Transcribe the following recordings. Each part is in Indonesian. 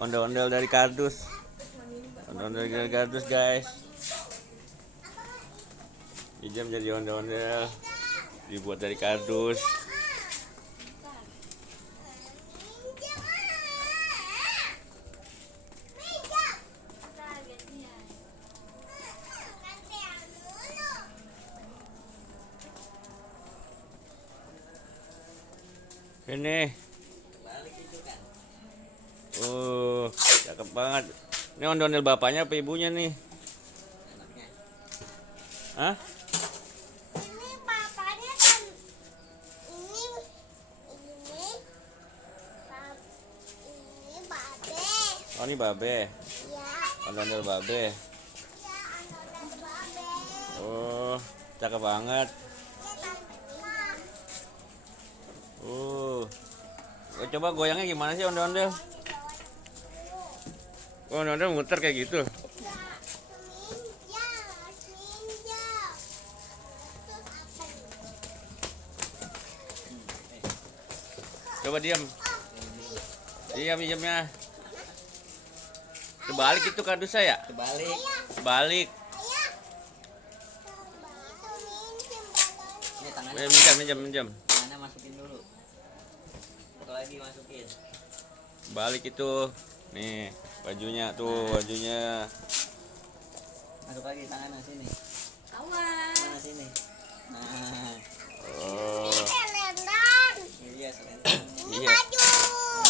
Ondel-ondel dari kardus. Ondel-ondel dari kardus, guys. Ijam jadi ondel-ondel dibuat dari kardus. Ini. Cakep banget. Ini ondel-ondel bapaknya apa ibunya nih? Hah? Ini bapaknya kan. Ini babe. Oh, ini babe. Ya. Ondel-ondel babe. Ya, anak babe. Oh, cakep banget. Coba goyangnya gimana sih ondel-ondel? Oh, ondel-ondel muter kayak gitu. Coba diam. Diam diamnya. Kebalik itu kardus saya. Kebalik. Kebalik. Ini tangannya. Minjam. Tangannya masukin dulu. Satu lagi masukin. Balik itu. Nih, bajunya tuh, bajunya. Masuk lagi tangannya sini. Awas. Mana sini? Nah. Oh. Iya, selendang. Iya.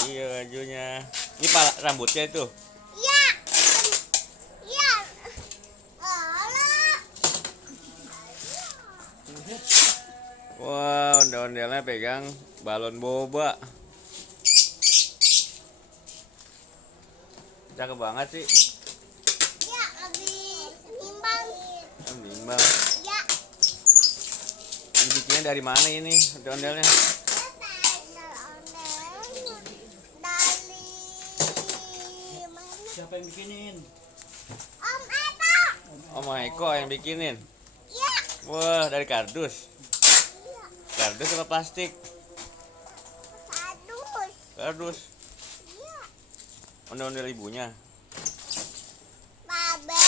Iya, bajunya. Ini rambutnya itu. Iya. Iya. Wah, ondel-ondelnya pegang balon boba. Cakep banget sih. Ya, habis nimbang. Nimbang. Ya. Ini bikinnya dari mana ini ondel-ondelnya? Siapa yang bikinin? Om Eko. Om Eko yang bikinin. Ya. Wah, dari kardus. Kardus apa plastik? Kardus. Kardus. Ya. Ondel-ondel ibunya. Babe.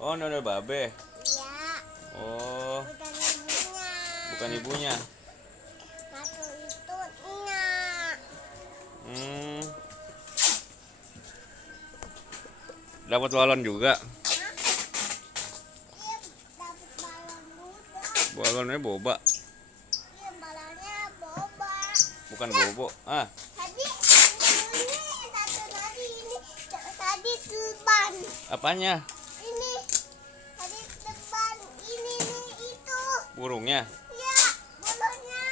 Oh, ondel-ondel babe. Ya. Oh, Bukan ibunya. bukan ibunya. Satu itu enggak. Dapat balon juga. Iya, dapat balon juga. Balonnya boba, Iya, balonnya boba. bukan bobo. Ah, Tadi ini satu tadi ini tadi teban. apanya? Ini tadi teban ini nih itu. Burungnya. Ya, balonnya.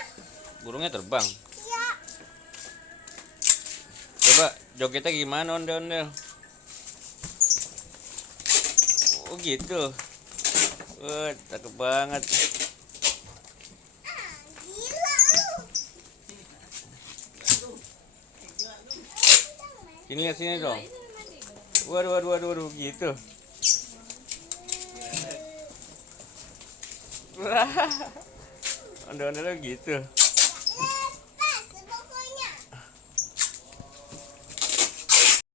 Burungnya terbang. Ya. Coba jogetnya gimana ondel-ondel? Oh gitu. Wah, cakep banget. Gila lu. Sini lihat sini dong. Waduh, gitu. Wah, ondel-ondelnya gitu.